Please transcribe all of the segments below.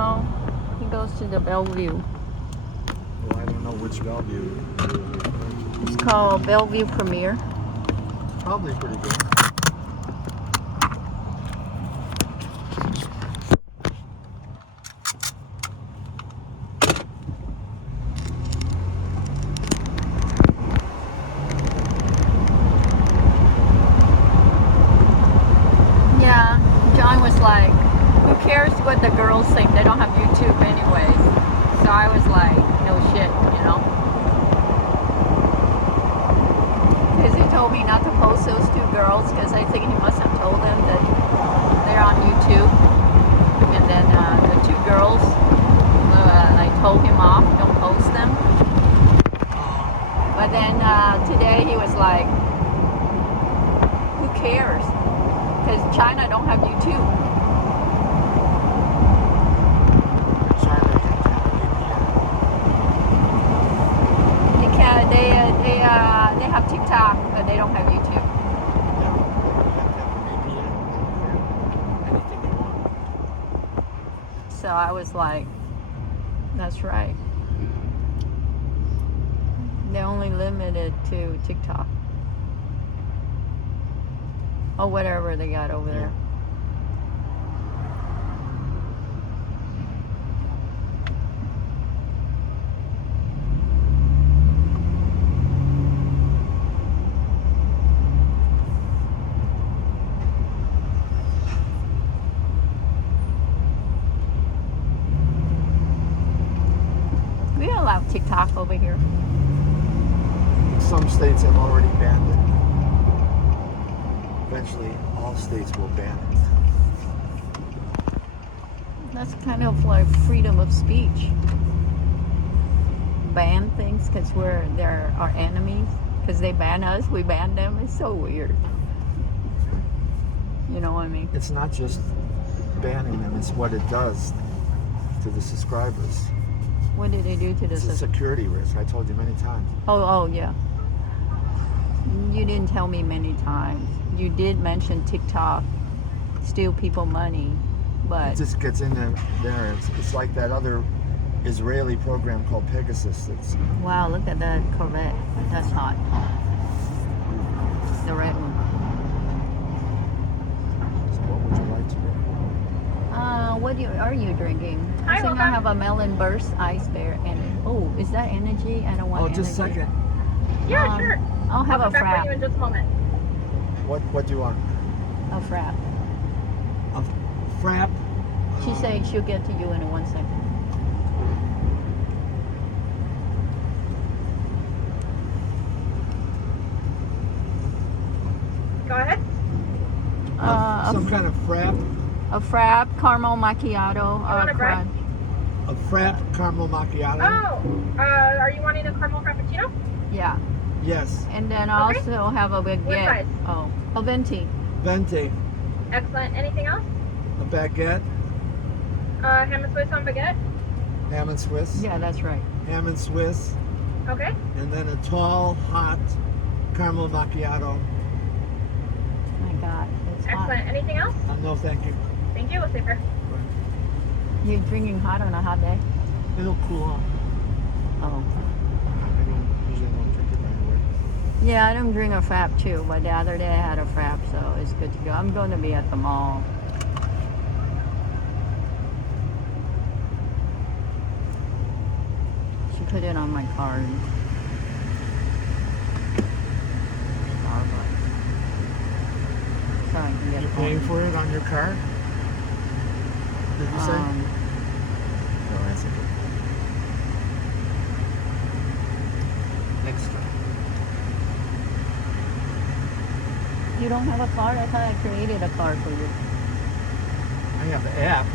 No, he goes to the Bellevue. Well, I don't know which Bellevue. It's called Bellevue Premier. Probably pretty good. Yeah, John was like, who cares what the girls think? They don't have YouTube anyways. So I was like, no shit, you know? Because he told me not to post those two girls because I think he must have told them that they're on YouTube. And then the two girls, I told him off, don't post them. But then today he was like, who cares? Because China don't have YouTube. China didn't have a VPN. They can they have TikTok, but they don't have YouTube. Yeah, you have to have a VPN for anything you want. So I was like, that's right. They're only limited to TikTok. Or whatever they got over there. We don't allow TikTok over here. Some states have already banned it. Eventually, all states will ban it. That's kind of like freedom of speech. Ban things because they're our enemies. Because they ban us, we ban them. It's so weird. You know what I mean? It's not just banning them, it's what it does to the subscribers. What did they do to It's this? a security risk. I told you many times. Oh, yeah. You didn't tell me many times. You did mention TikTok, steal people money, but It just gets in there. It's like that other Israeli program called Pegasus. It's wow, look at that Corvette. That's hot. The red one. so what would you like to do? What are you drinking? Hi, I think I welcome. have a melon burst ice bear and oh, is that energy? I don't want Oh, energy. just a second. Yeah, sure. I'll have I'll a be back for you frap. in just a moment. What do you want? A frap. A frap? She's saying she'll get to you in 1 second. Go ahead. Some kind of frap? A frap, caramel macchiato, want a bread? A frap caramel macchiato? Oh, are you wanting a caramel frappuccino? Yeah. Yes. And then Okay. also have a baguette. What size? Oh, a venti. Venti. Excellent. Anything else? A baguette. Ham and Swiss on baguette. Ham and Swiss. Yeah, that's right. Ham and Swiss. Okay. And then a tall, hot caramel macchiato. My God, it's hot. Excellent. Anything else? No, thank you. Thank you. We'll save her. You're drinking hot on a hot day? It'll cool off. Oh. I usually don't drink it right away. Yeah, I don't drink a frap too, but the other day I had a frap, so it's good to go. I'm going to be at the mall. She put it on my card. Starbucks. So I can get You're it. paying for it on your card? Did you say? No, that's okay. Extra. You don't have a card? I thought I created a card for you. I have the app.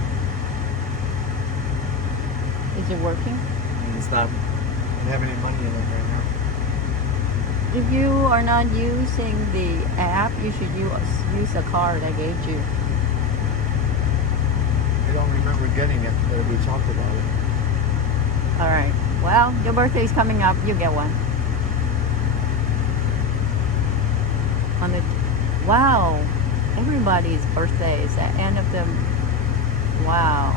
Is it working? And it's not. I don't have any money in it right now. If you are not using the app, you should use a card I gave you. I don't remember getting it, but we talked about it. All right. Well, your birthday's coming up. You get one. On the wow, everybody's birthday is the end of the. Wow,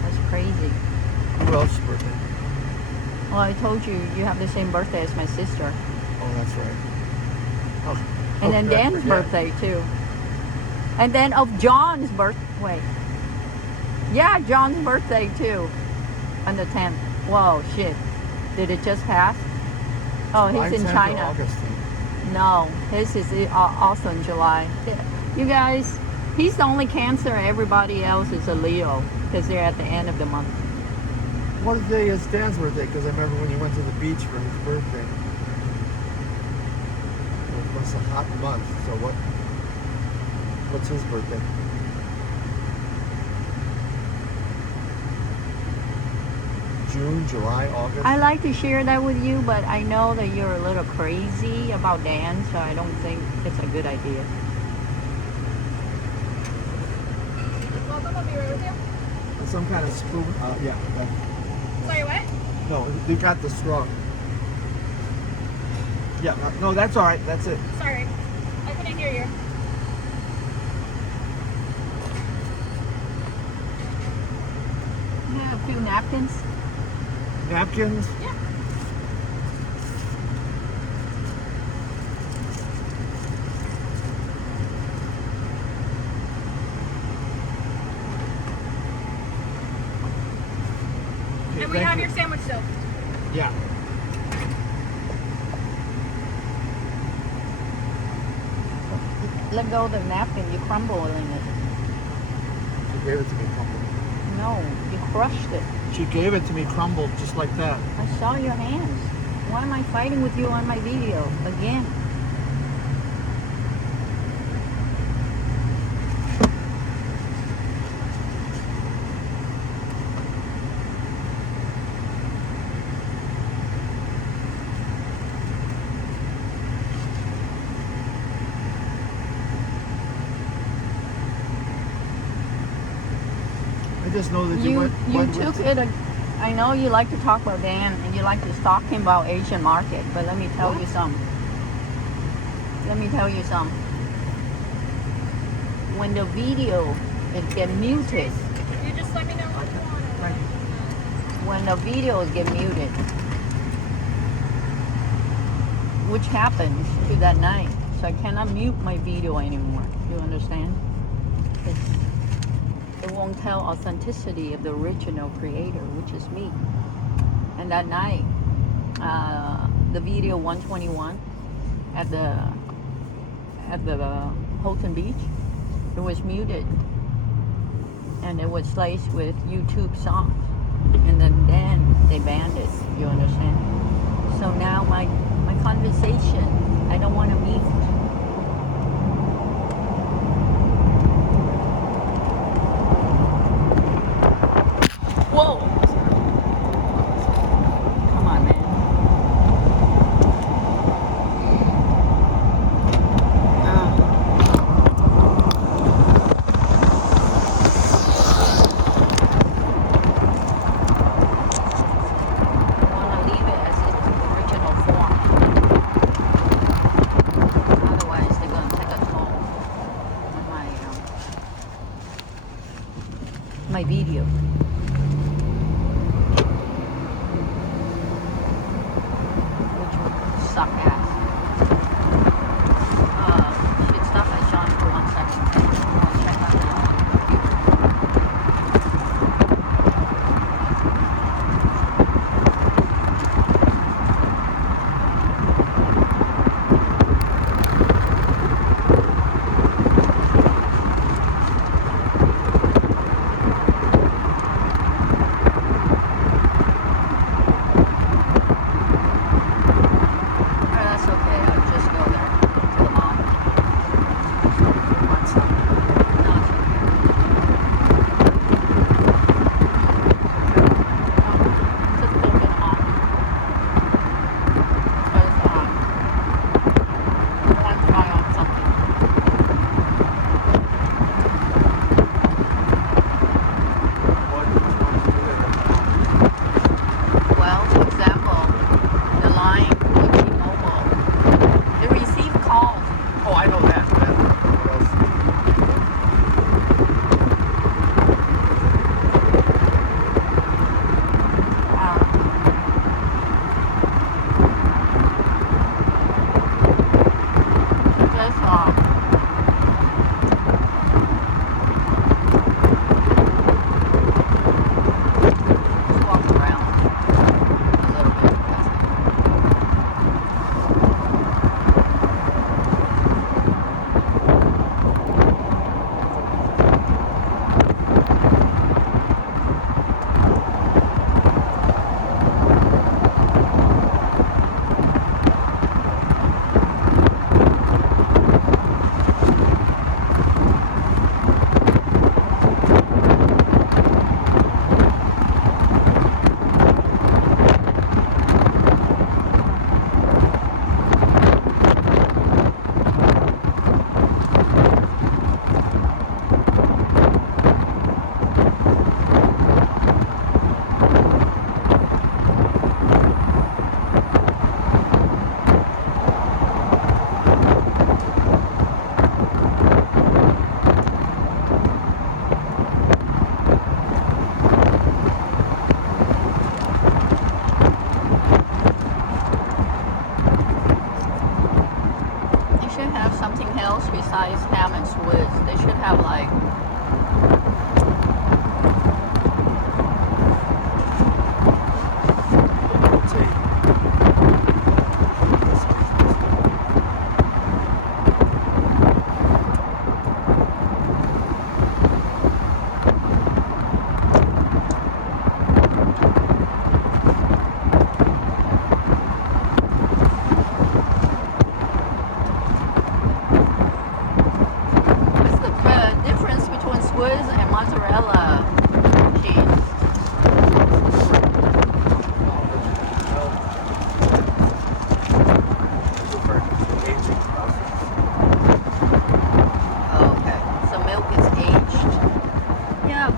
that's crazy. Who else's birthday? Well, I told you you have the same birthday as my sister. Oh, that's right. Oh, And then how could I Dan's forget? birthday too. And then of John's birthday. Wait. Yeah, John's birthday too. On the 10th. Whoa, shit. Did it just pass? Oh, July he's in 10th or China. August 10th? No, his is also in July. You guys, he's the only Cancer. Everybody else is a Leo because they're at the end of the month. What day is Dan's birthday? Because I remember when you went to the beach for his birthday. It was a hot month. So what's his birthday? June, July, August? I like to share that with you, but I know that you're a little crazy about Dan, so I don't think it's a good idea. Welcome, I'll be right with you. Some kind of spoon. Yeah. Sorry, what? No, you got the straw. Yeah, no, that's all right. That's it. Sorry. I couldn't hear you. You have a few napkins? Napkins? Yeah. Okay, And we thank have you. your sandwich soap. Yeah. Let go of the napkin, you're crumbling it. She gave it to me crumbled. No, you crushed it. She gave it to me crumbled just like that. I saw your hands. Why am I fighting with you on my video again? I just know that you went took with, it. I know you like to talk about Dan and you like to talk him about Asian market, but let me tell you something. Let me tell you something. When the video it get muted, You just let me know what you want. Thank you. when the videos get muted, which happens to that night, so I cannot mute my video anymore. You understand? It won't tell authenticity of the original creator, which is me. And that night, the video 121 at the Holton Beach, it was muted, and it was laced with YouTube songs, and then they banned it. You understand? So now my conversation, I don't want to mute. Whoa! Come on, man. I want to leave it as its original form. Otherwise, they're going to take a toll on my video. Which would suck ass. Shit, stop at John for 1 second. I want to check on that.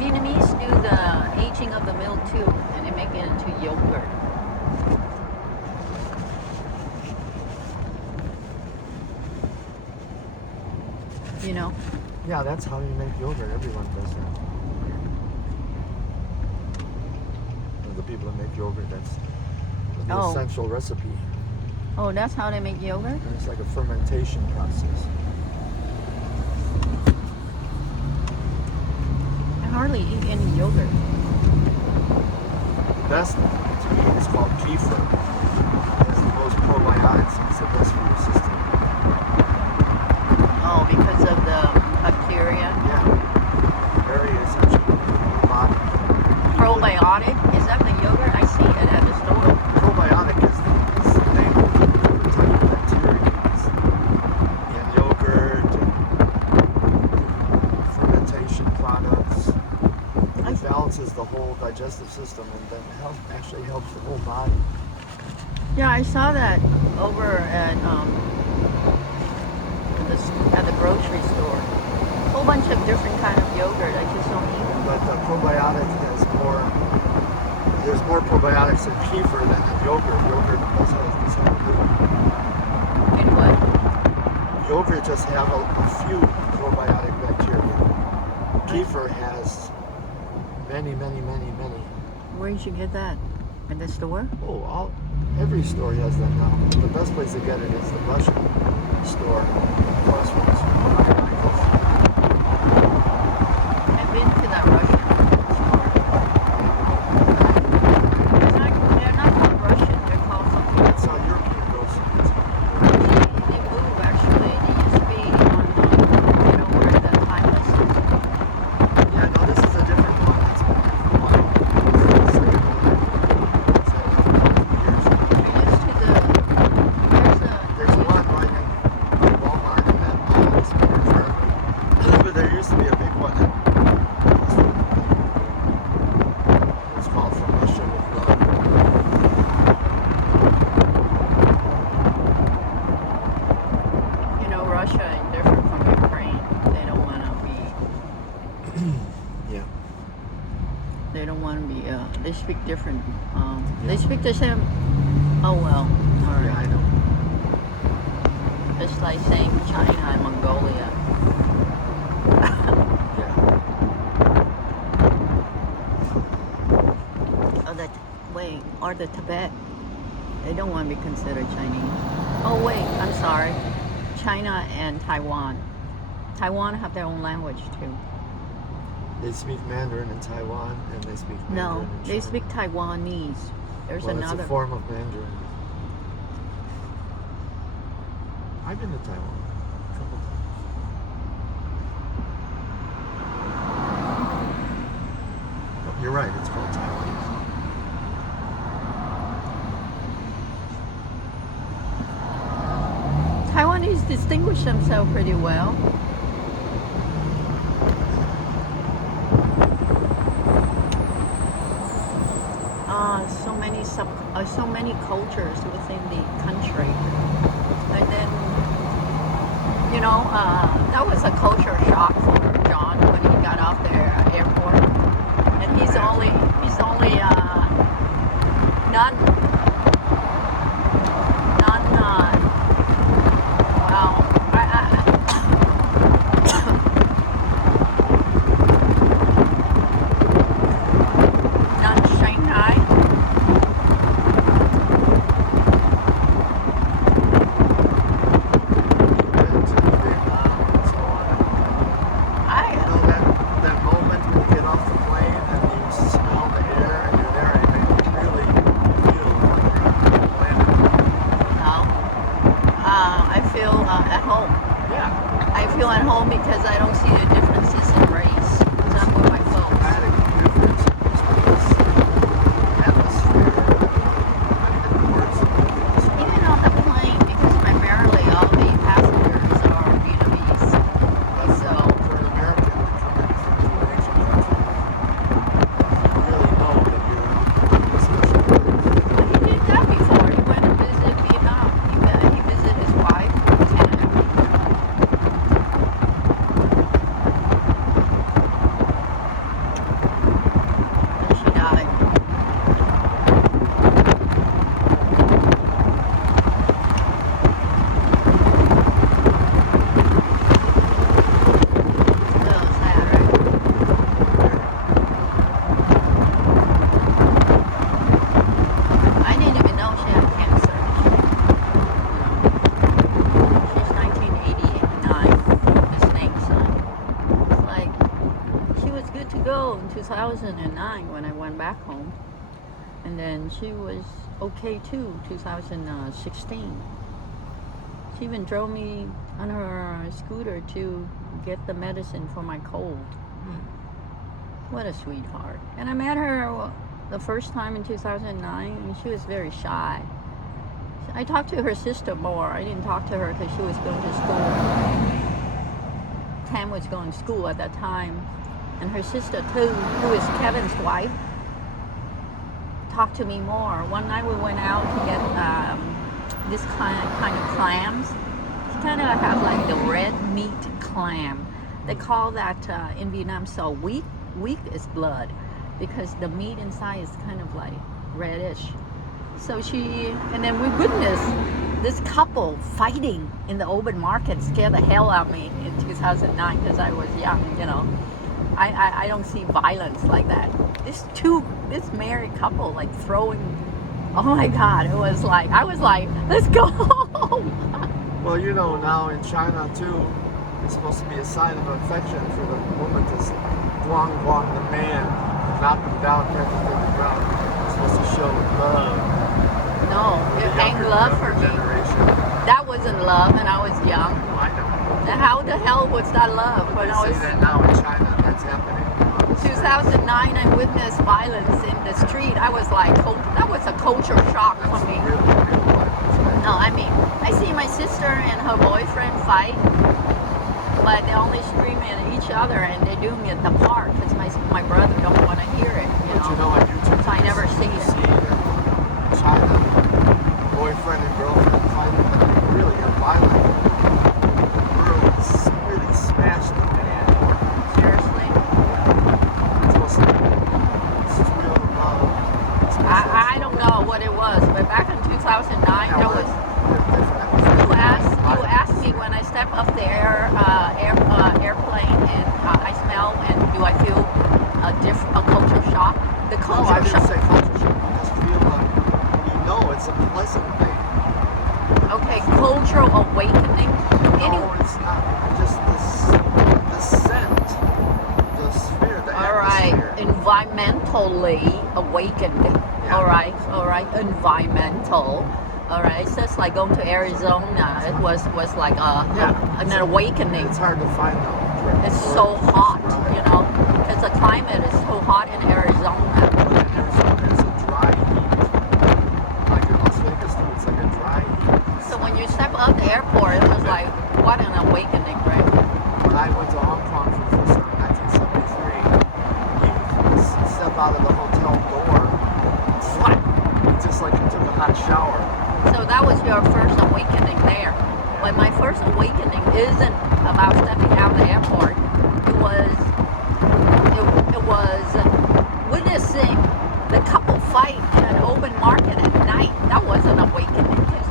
Vietnamese do the aging of the milk too, and they make it into yogurt. You know? Yeah, that's how you make yogurt. Everyone does that. The people that make yogurt, that's the Oh. essential recipe. Oh, that's how they make yogurt? And it's like a fermentation process. I hardly eat any yogurt. The best to eat is called kefir. It has the most probiotics. It's the best for your system. Oh, because of the bacteria. Yeah. Very essential for the body. Probiotic? Is that the yogurt? I see it at the store. Probiotic is the name of the type of bacteria it's in yogurt and fermentation products. It balances the whole digestive system and then actually helps the whole body. Yeah, I saw that over at the grocery store. A whole bunch of different kind of yogurt. I just don't eat them. But the probiotic has more. There's more probiotics in kefir than in yogurt. Yogurt doesn't have these In what? Yogurt just have a few probiotic bacteria. Kefir has many. Where did you get that? At the store? Oh, every store has them now. The best place to get it is the Russian store, Crossroads. I've been to that Russian store. They're not called Russian. They're called something. It's how European groceries. They move actually. They used to be on, where the timeless. Yeah, no, this is a different one. It's been there for a while. It's the second one. It's had it for a couple of years. We're used to the. There's one right in Walmart in that mall that's been there forever. But there used to be a big one in it's called From Russia with Love. Russia is different from Ukraine. They don't want to be. Yeah. They don't want to be. They speak different. They speak the same. Oh well. All Yeah, right. I know. It's like saying China and Mongolia. Yeah. Or the Tibet. They don't want to be considered Chinese. Oh wait, I'm sorry. China and Taiwan. Taiwan have their own language too. They speak Mandarin in Taiwan and they speak Mandarin No, in they China. speak Taiwanese. There's Well, another. it's a form of Mandarin. I've been to Taiwan a couple times. Oh, you're right, it's called Taiwanese. Taiwanese distinguish themselves pretty well. So many cultures within the country, and then that was a culture shock for John when he got off the airport, and he's only non Shanghai. 2009 when I went back home. And then she was okay too, 2016. She even drove me on her scooter to get the medicine for my cold. What a sweetheart. And I met her the first time in 2009, and she was very shy. I talked to her sister more. I didn't talk to her because she was going to school. Tam was going to school at that time. And her sister too, who is Kevin's wife, talked to me more. One night we went out to get this kind of clams. She kind of have like the red meat clam. They call that in Vietnam so weak is blood, because the meat inside is kind of like reddish. So and then we witnessed this couple fighting in the open market. Scared the hell out of me in 2009 because I was young, you know. I don't see violence like that. This married couple like throwing, oh my God, I was like, let's go home. Well, you know, now in China too, it's supposed to be a sign of affection for the woman to guang the man, knock him down, catch him to the ground. It's supposed to show love. No, it ain't love for me. Generation. That wasn't love, and I was young. Oh, I know. How the hell was that love when I They was say that now in China, that's happening. 2009? I witnessed violence in the street. I was like, that was a culture shock for me. Real violence. No, I mean, I see my sister and her boyfriend fight, but they only scream at each other, and they do me at the park because my brother don't want to hear it. You But you know know, on YouTube, so I never see you it. see China, boyfriend and girlfriend fighting, but they really are violent. Really smashed the man. Seriously, It's supposed to be it's real love. I don't know what it was, but back in 2009, there was. You asked me when I step off the airplane and I smell and do I feel a culture shock? The No, culture I didn't shock. say culture shock. I just feel like, you know, it's a pleasant thing. Okay, cultural awakening. No, it's not. Just the scent, the sphere, the All right, atmosphere. environmentally awakened. Yeah. All right, environmental. All right, it's just like going to Arizona. It was like an awakening. It's hard to find though. It's so hot, you know, because the climate is so hot in Arizona. But in Arizona, it's a dry heat. Like in Las Vegas, too, it's like a dry heat. So when you step out the airport, it was like, what an awakening, right? When I went to Hong Kong for the first time in 1973, you step out of the hotel door, slap, it's just like you took a hot shower. So that was your first awakening there. But my first awakening isn't about stepping out of the airport. It was witnessing the couple fight in an open market at night. That was an awakening because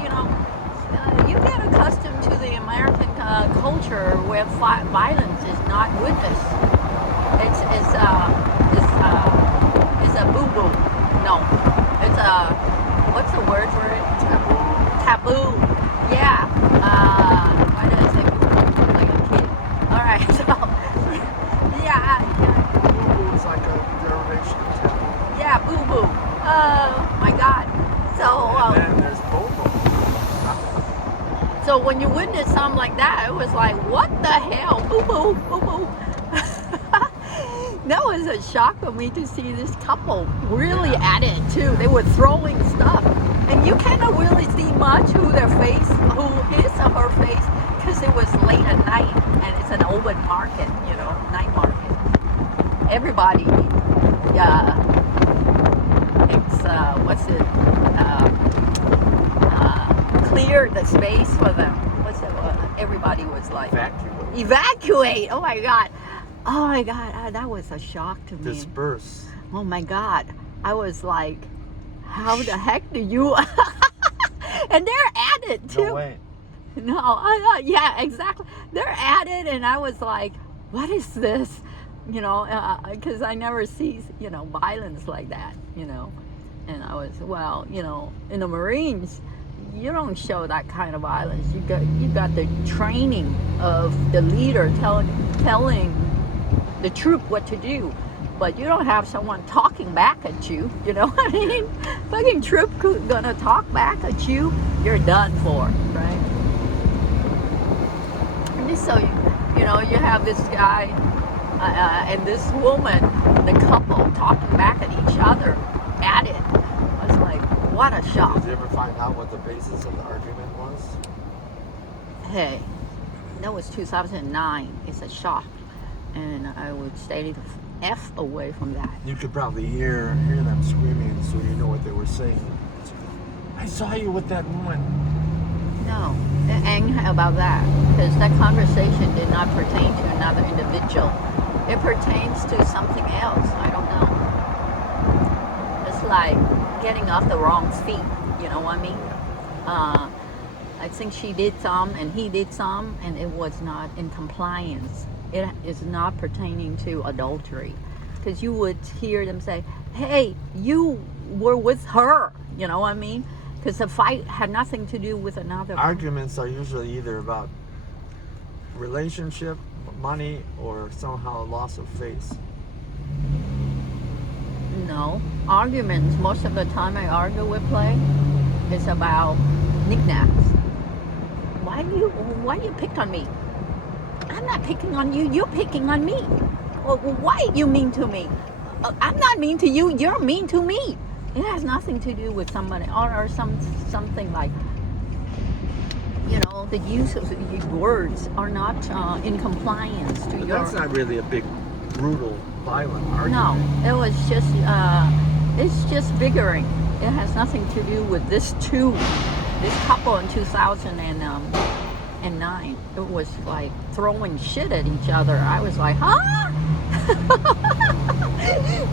you get accustomed to the American culture where violence is not witnessed. It's a boo boo. No, it's a what's the word for it? Taboo. Yeah. Why did I say boo-boo? Like a kid? Alright, so yeah. Boo-boo is like a derivation of taboo. Yeah, boo-boo. Oh my God. And then there's bobo. So when you witness something like that, it was like, what the hell? Boo-boo, boo-boo. That was a shock for me to see this couple really at it too. They were throwing stuff. And you cannot really see much who his or her face, because it was late at night and it's an open market, you know, night market. Everybody, cleared the space for them. Everybody was like, evacuate. Oh my God. That was a shock to me. Disperse. Oh my God. I was like, how the heck do you? And they're at it too. No way. No, yeah, exactly. They're at it, and I was like, what is this? You know, because I never see, violence like that, And I was, well, in the Marines, you don't show that kind of violence. You got the training of the leader telling the troop what to do. but you don't have someone talking back at you. You know what I mean? Fucking Trip gonna talk back at you, you're done for, right? And just so you know, you have this guy and this woman, the couple, talking back at each other at it. I was like, what a shock. Did you ever find out what the basis of the argument was? Hey, that was 2009. It's a shock. And I would stay the F away from that. You could probably hear them screaming, so you know what they were saying. I saw you with that woman. No, it ain't about that. Because that conversation did not pertain to another individual. It pertains to something else. I don't know. It's like getting off the wrong feet. You know what I mean? I think she did some and he did some, and it was not in compliance. It is not pertaining to adultery. Because you would hear them say, hey, you were with her. You know what I mean? Because the fight had nothing to do with another. Arguments are usually either about relationship, money, or somehow loss of face. No. Arguments, most of the time I argue with Play, is about knickknacks. Why do you pick on me? I'm not picking on you, you're picking on me. Well, why are you mean to me? I'm not mean to you, you're mean to me. It has nothing to do with somebody or something like, you know, the use of words are not in compliance to But your... that's not really a big, brutal, violent argument. No, it was just, it's just figuring. It has nothing to do with this couple in 2009. It was like throwing shit at each other. I was like, huh?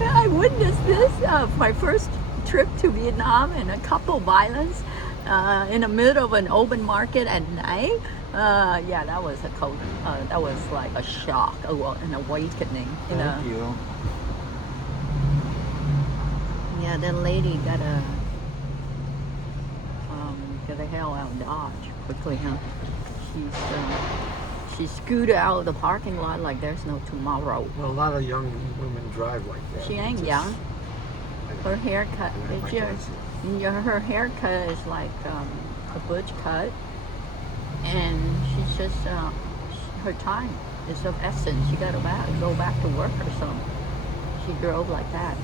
I witnessed this, my first trip to Vietnam, and a couple violence in the middle of an open market at night. Yeah, that was that was like a shock, an awakening. Thank you. Yeah, that lady got the hell out of Dodge quickly, huh? She scooted out of the parking lot like there's no tomorrow. Well, a lot of young women drive like that. She ain't Just- young. Her haircut, Yeah, her haircut is like a butch cut, and she's just her time is of essence. She got to go back to work or something. She drove like that.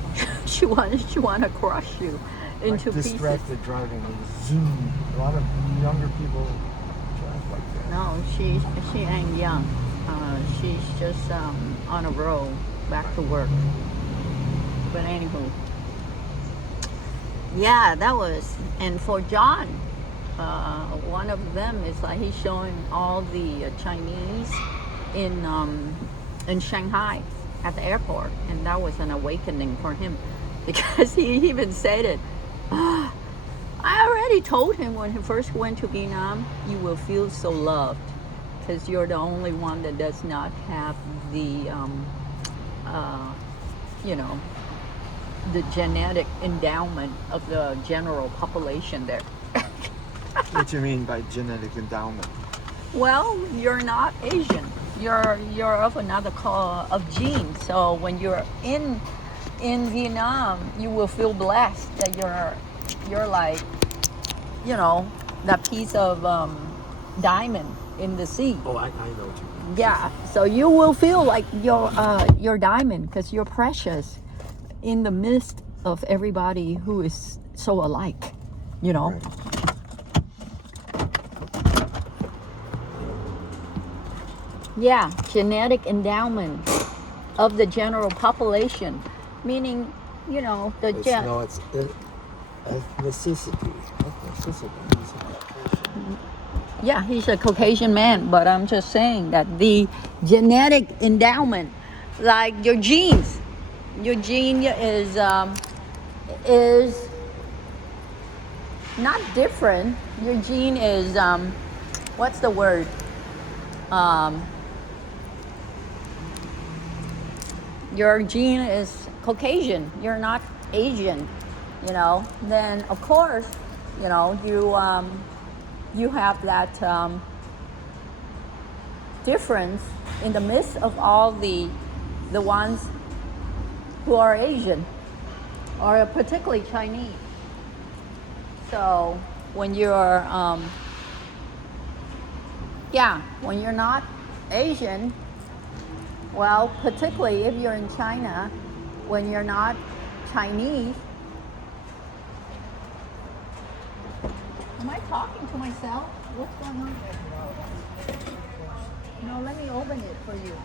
she want to crush you into like pieces. distracted driving, and zoom. A lot of younger people drive like that. No, she ain't young. She's just on a road back to work. But anywho, yeah, that was. And for John, one of them is like he's showing all the Chinese in Shanghai at the airport, and that was an awakening for him because he even said it. I already told him when he first went to Vietnam, you will feel so loved because you're the only one that does not have the, the genetic endowment of the general population there. What do you mean by genetic endowment? Well, you're not Asian. You're of another of genes. So when you're in Vietnam, you will feel blessed that you're like, that piece of diamond in the sea. Oh, I know what you mean. Yeah. So you will feel like you're diamond because you're precious in the midst of everybody who is so alike. Right. Yeah, genetic endowment of the general population, meaning, the It's ethnicity. Yeah, he's a Caucasian man, but I'm just saying that the genetic endowment, like your gene is not different. Your gene is what's the word? Your gene is Caucasian. You're not Asian, Then of course, you have that difference in the midst of all the ones who are Asian or particularly Chinese. So when you're, when you're not Asian, well, particularly if you're in China, when you're not Chinese, am I talking to myself? What's going on there? No, let me open it for you.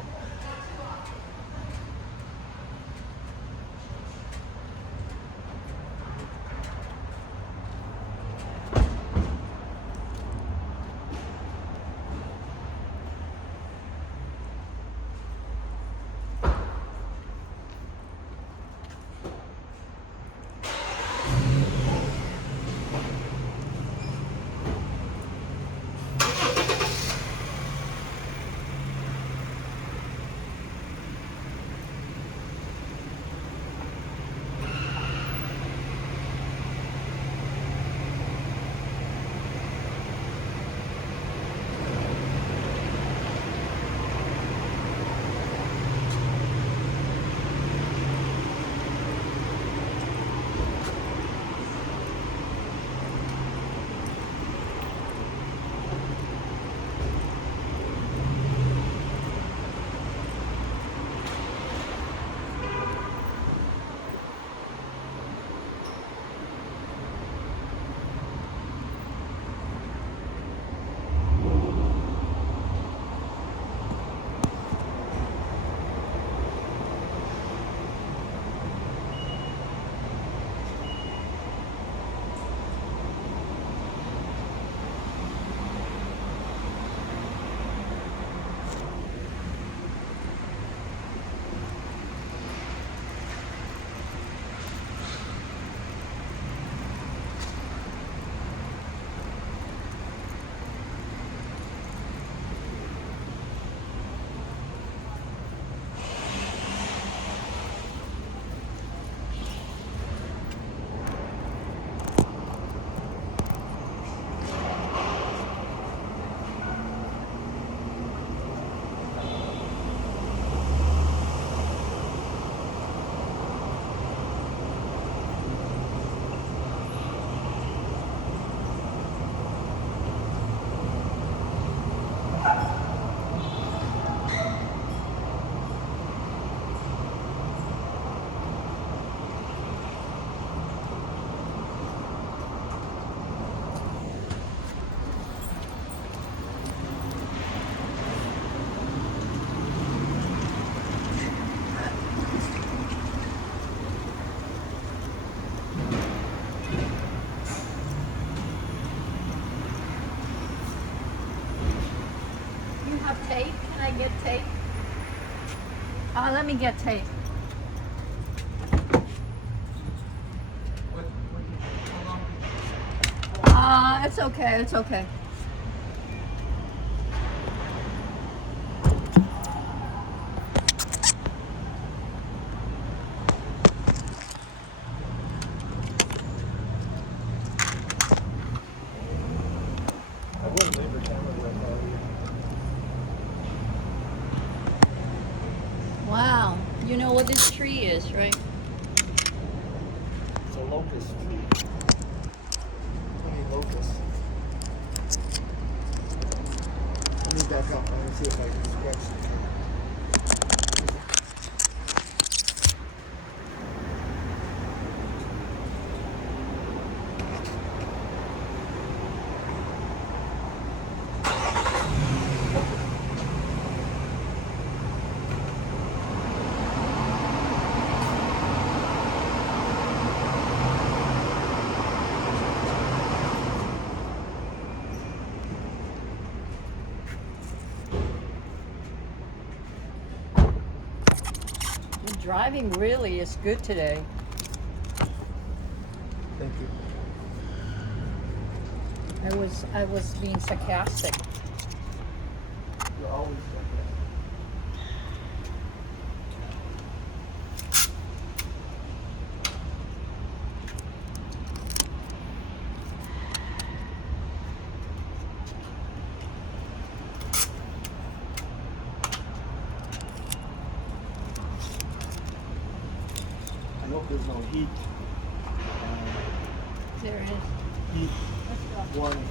Tape? Can I get tape? Let me get tape. It's okay, it's okay. I wouldn't leave her camera there if I were you. Wow. You know what this tree is, right? It's a locust tree. Honey locust. Let me back up. Let me see if I can scratch the tree. Driving really is good today. Thank you. I was being sarcastic. You're always like that. there's no heat. There is. Heat warning.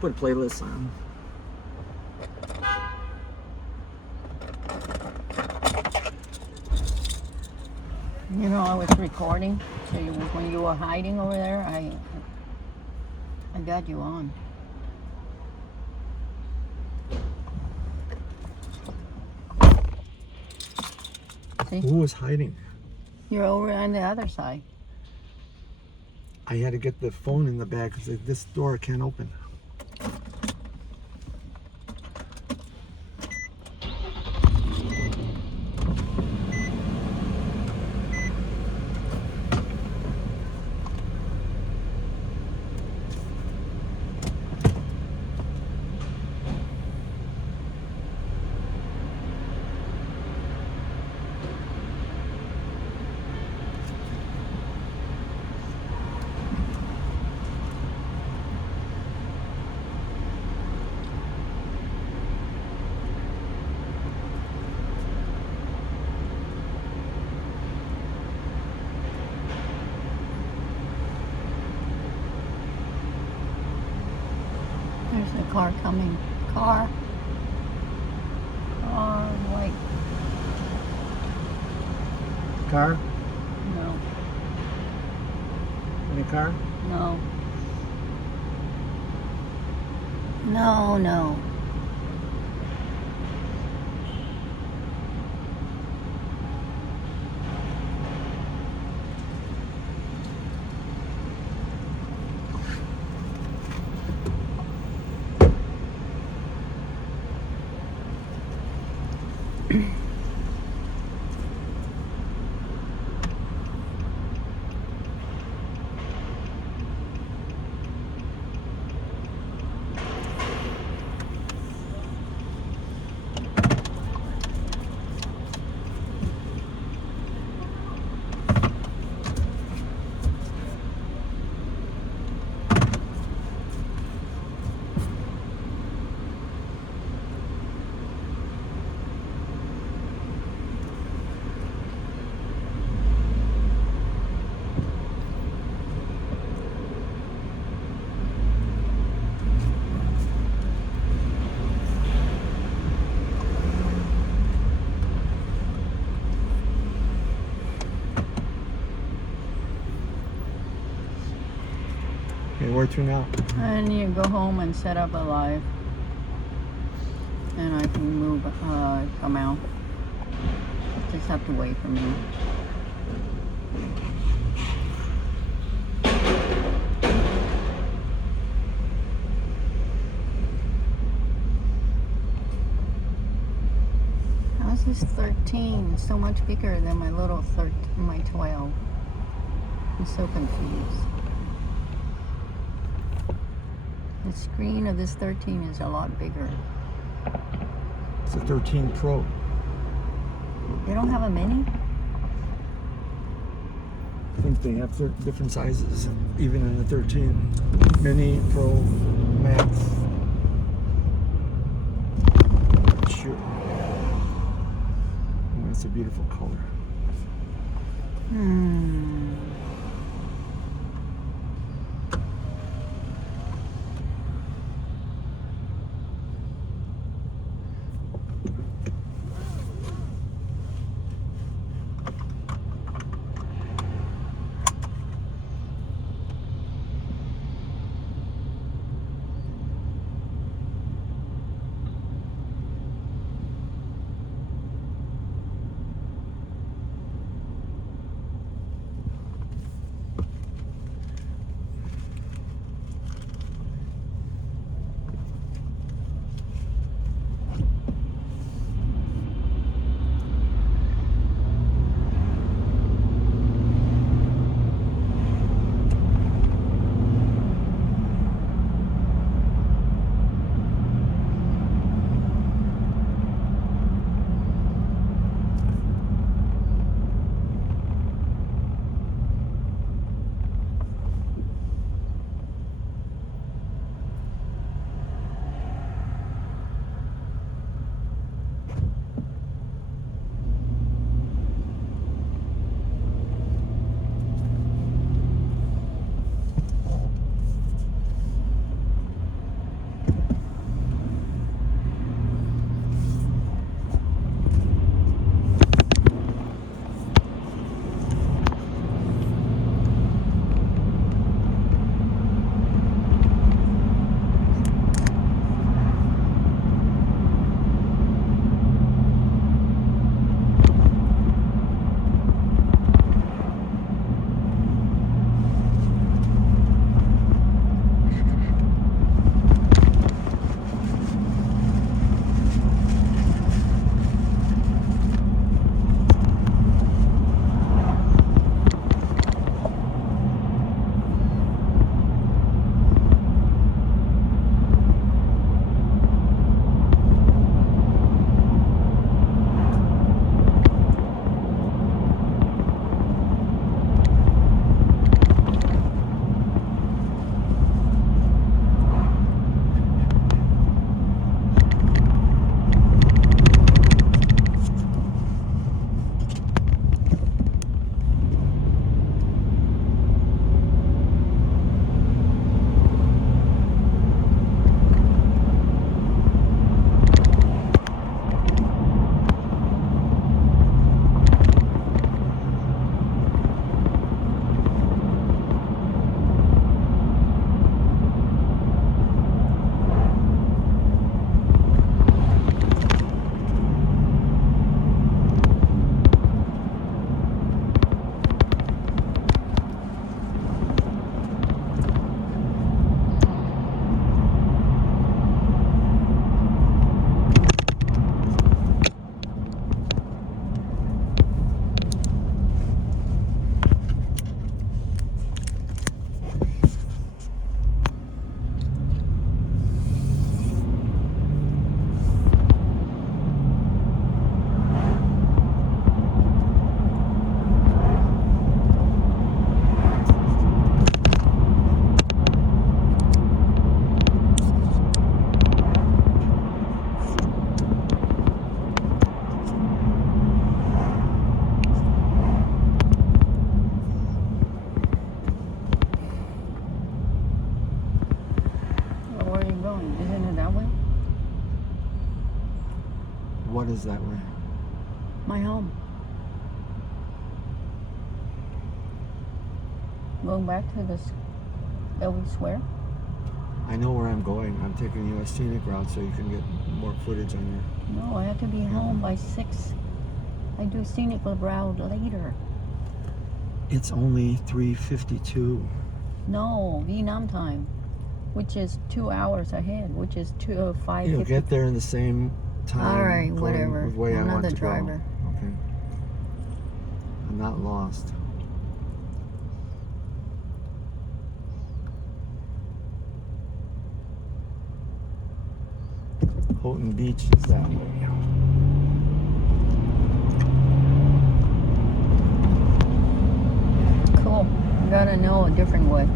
Put a playlist on. You know, I was recording, so when you were hiding over there, I got you on. See? Who was hiding? You're over on the other side. I had to get the phone in the bag because this door can't open. There's a car coming. Car. Car, white. Car? No, Any car? no. No, no. Okay, where to now? And you go home and set up a live. And I can move, come out. Just have to wait for me. How's this 13? It's so much bigger than my little my 12. I'm so confused. The screen of this 13 is a lot bigger. It's a 13 Pro. They don't have a mini? I think they have different sizes, even in the 13. Mini, Pro, Max. Sure. Oh, that's a beautiful color. What is that way? My home. Going back to this Bellevue Square. I know where I'm going. I'm taking you a scenic route so you can get more footage on your... No, I have to be home by 6. I do scenic route later. It's only 3:52. No, Vietnam time, which is 2 hours ahead, which is 5:50. You'll get there in the same time. All right, going whatever. The way I I'm not want the to driver. Go. Okay. I'm not lost. Houghton Beach is that way. Cool. You gotta know a different way.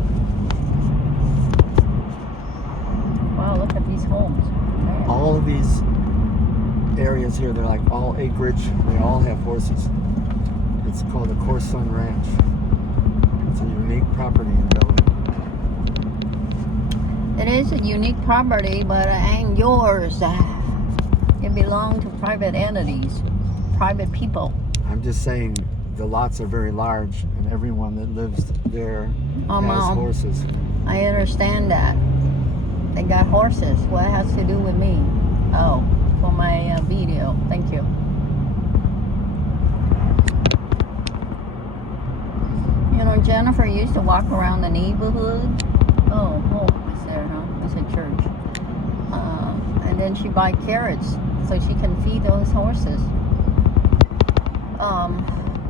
Wow, look at these homes. Man. All of these areas here, they're like all acreage. They all have horses. It's called the Corson Ranch. It's a unique property in Bellevue. It is a unique property, but it ain't yours. It belongs to private entities, private people. I'm just saying the lots are very large, and everyone that lives there has Mom, horses. I understand that. They got horses. What has to do with me? Oh, for my video. Thank you. You know, Jennifer used to walk around the neighborhood. Oh, is there, huh? It's a church. And then she buy carrots so she can feed those horses.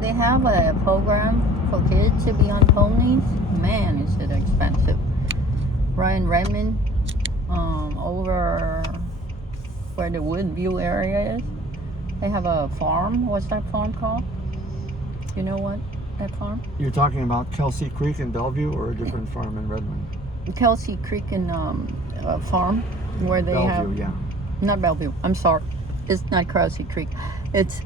They have a program for kids to be on ponies. Man, is it expensive. Right in Redmond, over where the Woodview area is, they have a farm. What's that farm called? You know what that farm? You're talking about Kelsey Creek in Bellevue or a different farm in Redmond? Kelsey Creek and farm where they Bellevue, have yeah. not Bellevue. I'm sorry, it's not Kelsey Creek. It's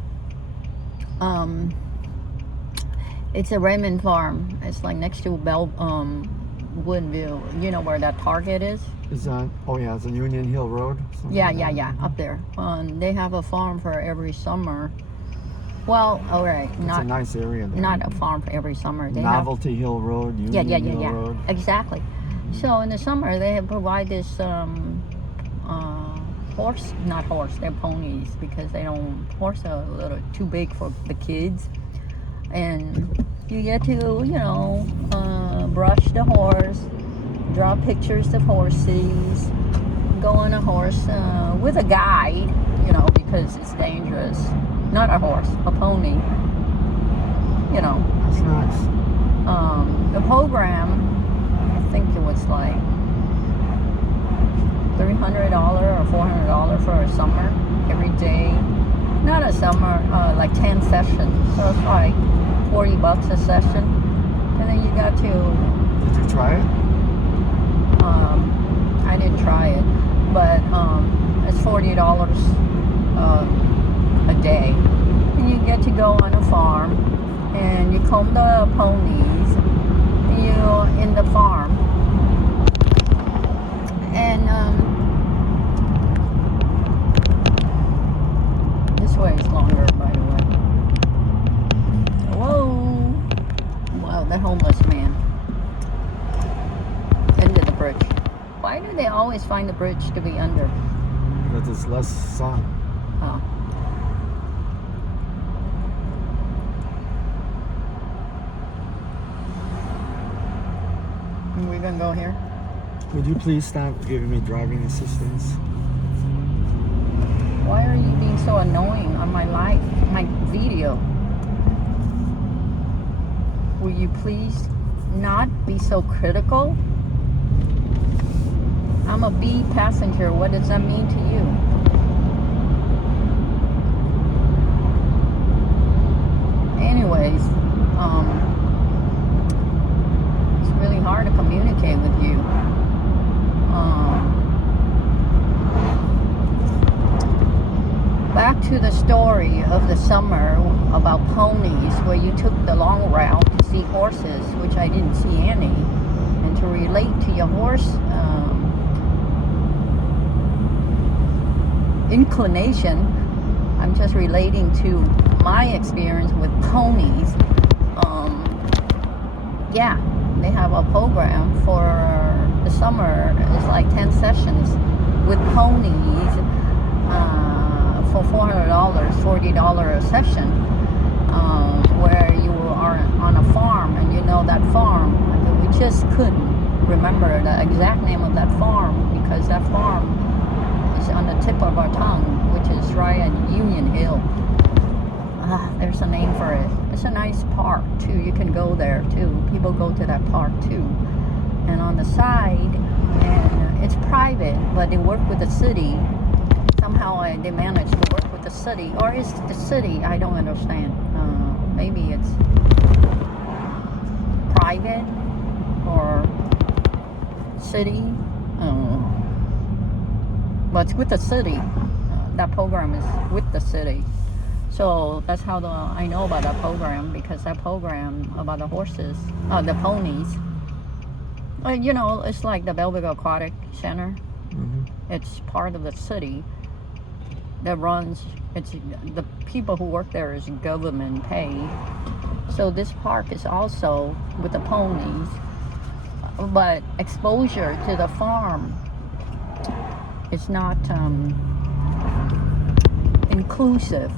a Raymond farm. It's like next to Woodview. You know where that Target is? Is that? Oh yeah, it's a Union Hill Road. Yeah, up there. They have a farm for every summer. Well, all right, It's not a nice area there. not a farm for every summer. They Novelty Hill Road, Union Hill Road. Exactly. So in the summer they have provide this they're ponies because they don't, horse are a little too big for the kids. And you get to, brush the horse, draw pictures of horses, go on a horse with a guide, because it's dangerous. Not a horse, a pony. That's nice. The program, I think it was like $300 or $400 for a summer, every day. Not a summer, like 10 sessions. So it's like $40 a session. And then you got to... Did you try it? I didn't try it, but it's $40 a day. And you get to go on a farm and you comb the ponies in the farm. And this way is longer, by the way. Whoa! Wow, that homeless man. Under the bridge. Why do they always find the bridge to be under? Because it's less sun. Oh. We're gonna go here. Would you please stop giving me driving assistance? Why are you being so annoying on my video? Will you please not be so critical? I'm a B passenger. What does that mean to you? Anyways, it's really hard to communicate with you. Back to the story of the summer about ponies, where you took the long route to see horses, which I didn't see any, and to relate to your horse inclination, I'm just relating to my experience with ponies. Yeah, they have a program for the summer. It's like 10 sessions with ponies for $400, $40 a session, where you are on a farm, and you know that farm. We just couldn't remember the exact name of that farm because that farm is on the tip of our tongue, which is right at Union Hill. There's a name for it. It's a nice park too. You can go there too. People go to that park too. And on the side, and it's private, but they work with the city. Somehow they manage to work with the city, or is it the city? I don't understand. Maybe it's private or city. I don't know. But it's with the city. That program is with the city. So that's how I know about that program, because that program about the horses, the ponies. You know, it's like the Belleville Aquatic Center. Mm-hmm. It's part of the city that runs. It's the people who work there is government paid. So this park is also with the ponies, but exposure to the farm is not inclusive.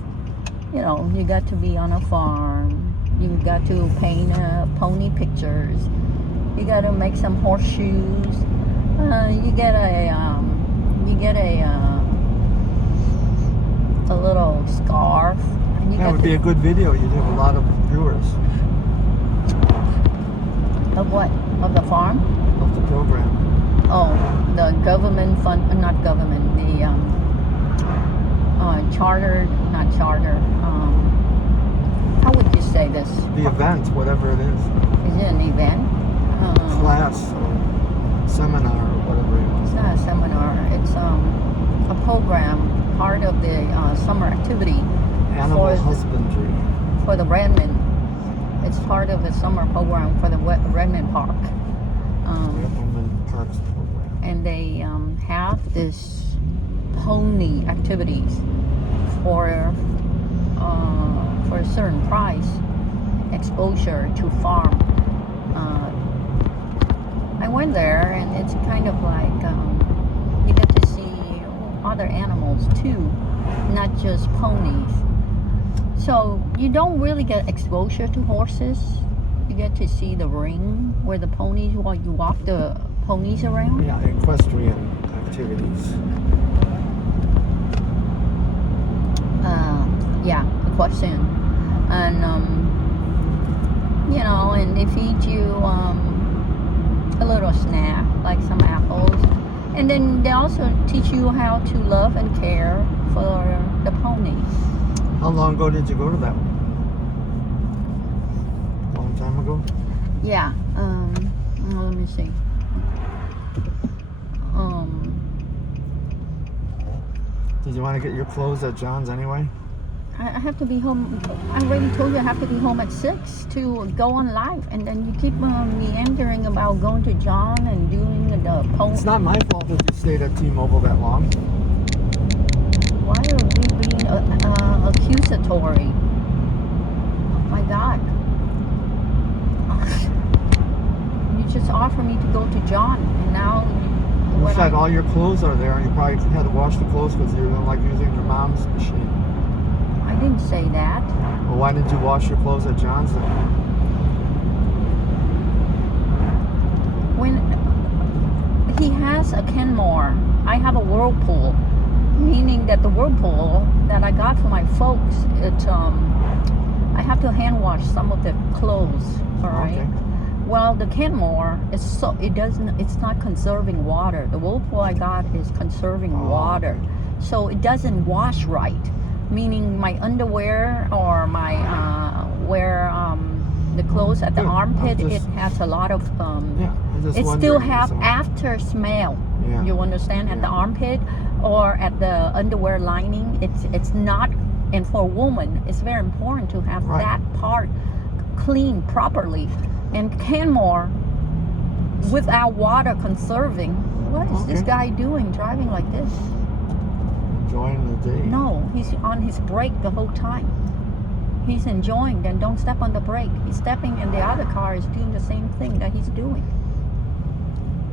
You know, you got to be on a farm. You got to paint pony pictures. You got to make some horseshoes. You get a little scarf. And you That get would be a good video. You'd have a lot of viewers of what? Of the farm? of the program. Oh, the government fund, not government, the chartered, not charter. How would you say this? The event, whatever it is, Is it an event? class or seminar or whatever it It's is. not a seminar. It's a program, part of the summer activity Animal husbandry. for the Redmond. It's part of the summer program for the Redmond Park. Redmond Parks program. And they have this pony activities for a certain price, exposure to farm. I went there, and it's kind of like you get to see other animals too, not just ponies. So you don't really get exposure to horses. You get to see the ring where the ponies, while you walk the ponies around. Yeah, equestrian activities. Yeah, equestrian. And you know, and they feed you a little snack, like some apples, and then they also teach you how to love and care for the ponies. How long ago did you go to that one? A long time ago? Yeah. Let me see. Did you want to get your clothes at John's anyway? I have to be home. I already told you I have to be home at 6 to go on live, and then you keep meandering about going to John and doing the poem. It's not my fault that you stayed at T-Mobile that long. Why are we being accusatory? Oh my God. You just offered me to go to John, and now You said all your clothes are there, and you probably had to wash the clothes because you don't like using your mom's machine. I didn't say that. Well, why didn't you wash your clothes at John's then? When he has a Kenmore, I have a Whirlpool, meaning that the Whirlpool that I got for my folks, I have to hand wash some of the clothes. All right. Okay. Well, the Kenmore is it's not conserving water. The Whirlpool I got is conserving water, so it doesn't wash right. Meaning my underwear or my the clothes at the armpit, it has a lot of it still have after smell. Yeah. You understand? At the armpit or at the underwear lining, it's not. And for a woman, it's very important to have that part cleaned properly. And Kenmore, without water conserving, what is this guy doing driving like this? enjoying the day. No, he's on his brake the whole time. He's enjoying, then don't step on the brake. He's stepping and the other car is doing the same thing that he's doing.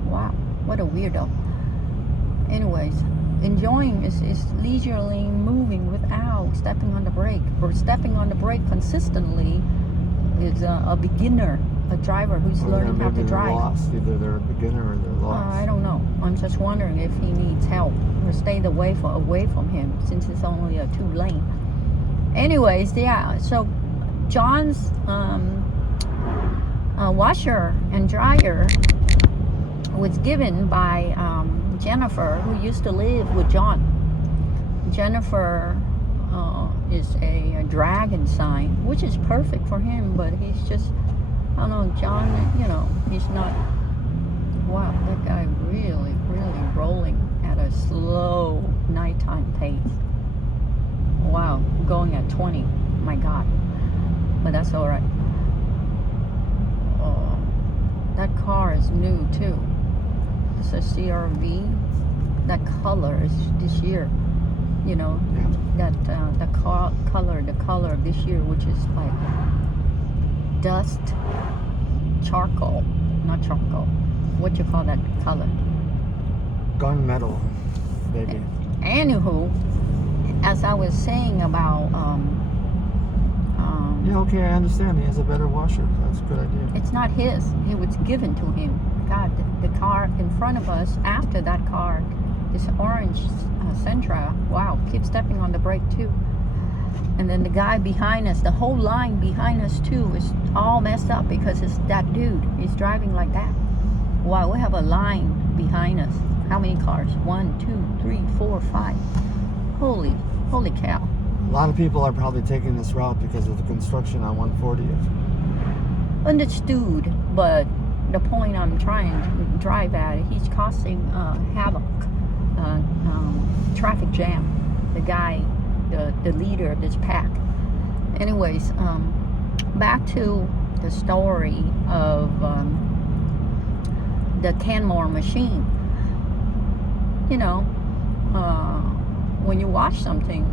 Wow, what a weirdo. Anyways, enjoying is leisurely moving without stepping on the brake. Or stepping on the brake consistently is a beginner, a driver who's Or learning how maybe to they're drive. lost. Either they're a beginner or they're lost. I don't know. I'm just wondering if he needs help or stay away from him since it's only a 2-lane. Anyways, yeah. So John's washer and dryer was given by Jennifer, who used to live with John. Jennifer is a dragon sign, which is perfect for him, but he's just, I don't know, John, he's not. Wow, that guy really, really rolling at a slow nighttime pace. Wow, going at 20. My God. But that's all right. That car is new too. It's a CRV. That color is this year. Yeah. That the color of this year, which is like dust, charcoal, not charcoal. What you call that color? Gunmetal, maybe. Anywho, as I was saying about Yeah, okay, I understand. He has a better washer. That's a good idea. it's not his. It was given to him. God, the car in front of us after that car, this orange Sentra, wow, keep stepping on the brake too. And then the guy behind us, the whole line behind us too, is all messed up because it's that dude. He's driving like that. Wow, we have a line behind us. How many cars? 1, 2, 3, 4, 5. Holy cow. A lot of people are probably taking this route because of the construction on 140th. Understood, but the point I'm trying to drive at, he's causing havoc, traffic jam. The guy, the leader of this pack. Anyways, back to the story of the Canmore machine. When you watch something,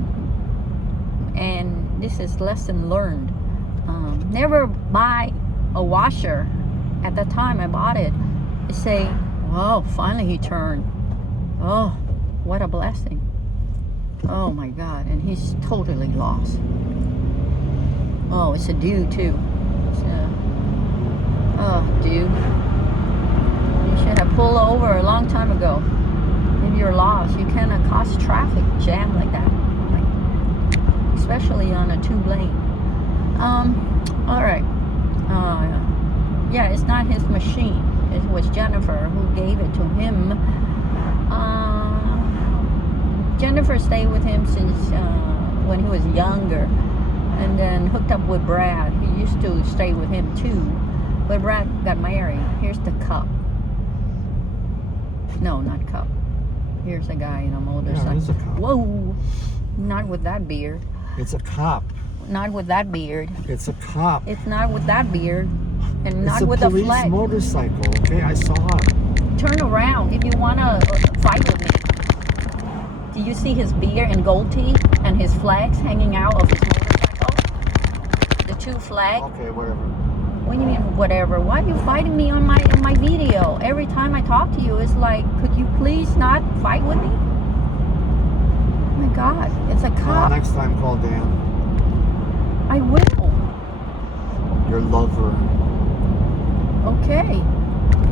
and this is lesson learned, never buy a washer. At the time I bought it, I say, "Wow, finally he turned. Oh, what a blessing. Oh my God." And he's totally lost. Oh, it's a dude too. Oh, dude. You should have pulled over a long time ago. If you're lost, you cannot cause traffic jam like that. Especially on a 2-lane. All right. Yeah, it's not his machine. It was Jennifer who gave it to him. Jennifer stayed with him since when he was younger, and then hooked up with Brad. He used to stay with him too, but Brad got married. Here's the cup. No, not cup. Here's a guy in a motorcycle. Yeah, it's a cop. Whoa! Not with that beard. It's a cop. Not with that beard. It's a cop. It's not with that beard. And not it's with a a police flag. motorcycle. Okay, I saw it. Turn around if you want to fight with me. Do you see his beard and gold teeth and his flags hanging out of his motorcycle? The 2 flags? Okay, whatever. What do you mean, whatever? Why are you fighting me on my video? Every time I talk to you, it's like, could you please not fight with me? Oh my God, it's a cop. Next time, call Dan. I will. Your lover. Okay,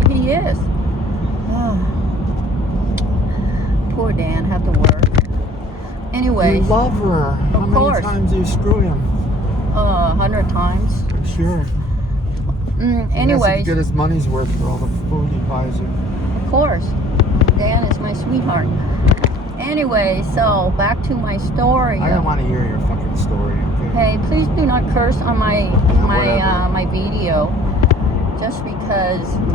he is. Poor Dan had to work. Anyways, You love her. How many course. times do you screw him? 100 times. Sure. He has to Anyways, get his money's worth for all the food he buys you. of course, Dan is my sweetheart. Anyway, so back to my story. I don't want to hear your fucking story, okay? Hey, please do not curse on my whatever. my video, just because you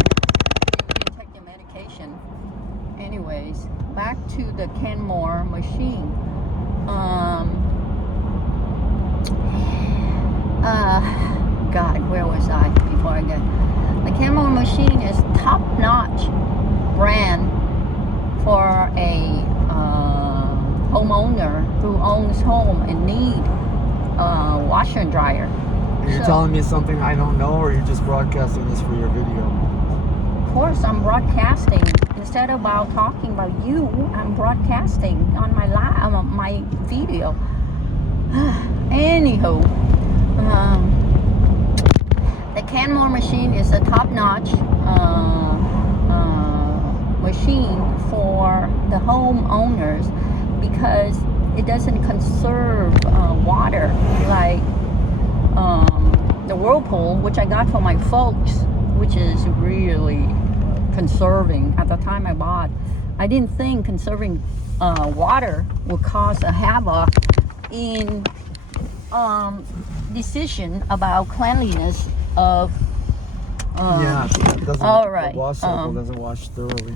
take your medication. Anyways, back to the Canmore machine. God, where was I before I got? The Canmore machine is top-notch brand for a homeowner home and need a washer and dryer. Are you So- telling me something I don't know, or are you just broadcasting this for your video? Of course, I'm broadcasting. Instead of about talking about you, I'm broadcasting on my video. Anywho, the Canmore machine is a top-notch machine for the homeowners because it doesn't conserve water like the Whirlpool, which I got for my folks, which is really conserving. At the time I bought, I didn't think conserving water would cause a havoc in decision about cleanliness of Yeah, it doesn't. all right, The wash cycle doesn't wash thoroughly.